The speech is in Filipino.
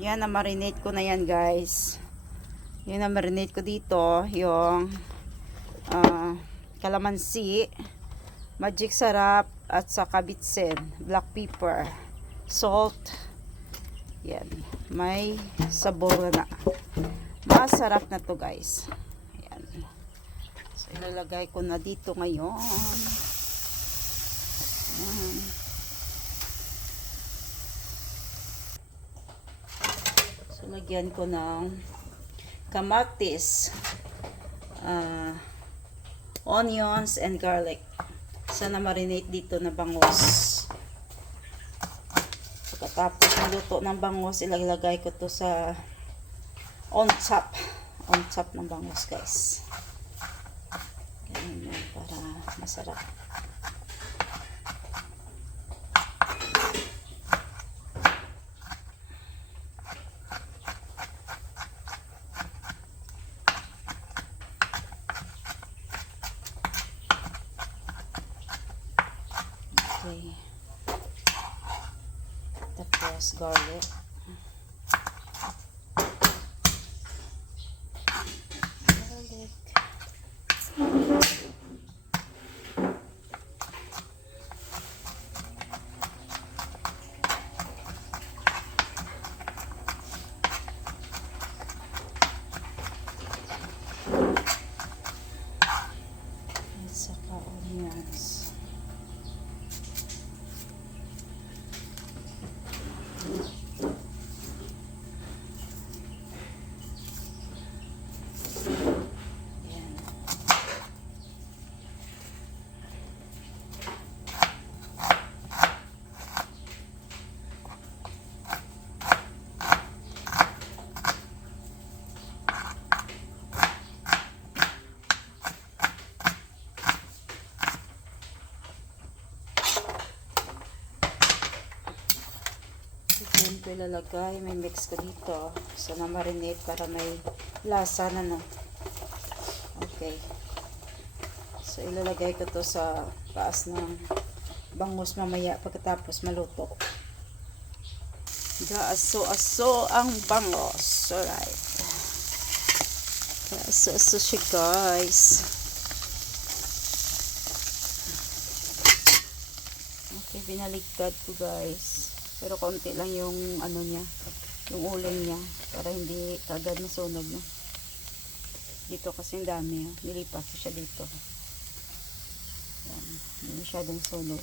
Yan, na-marinate ko na yan, guys. Yan, na-marinate ko dito yung kalamansi, magic sarap, at saka bitsin, black pepper, salt. Yan, may sabor na. Masarap na to, guys. Yan. So, ilalagay ko na dito ngayon. Yan. So, lagyan ko ng kamatis, onions, and garlic. Sana marinate dito na bangos. Pagkatapos maluto ng bangos, ilalagay ko to sa on top ng bangos, guys. Ganyan yan, para masarap. Okay. Tapos garlic. At saka onions. Yan ko ilalagay, may mix ko dito. So, na-marinate para may lasa na, no. Okay. So, ilalagay ko to sa taas ng bangus mamaya pagkatapos maluto. Gaaso-aso ang bangus. Alright. Gaaso-aso siya, guys. Okay, binaligtad ko, guys. Pero konti lang yung ano niya, yung uling niya, para hindi kagad masunog, no. Dito kasi dami, nilipat ko siya dito. Yan, hindi masyadong sunog.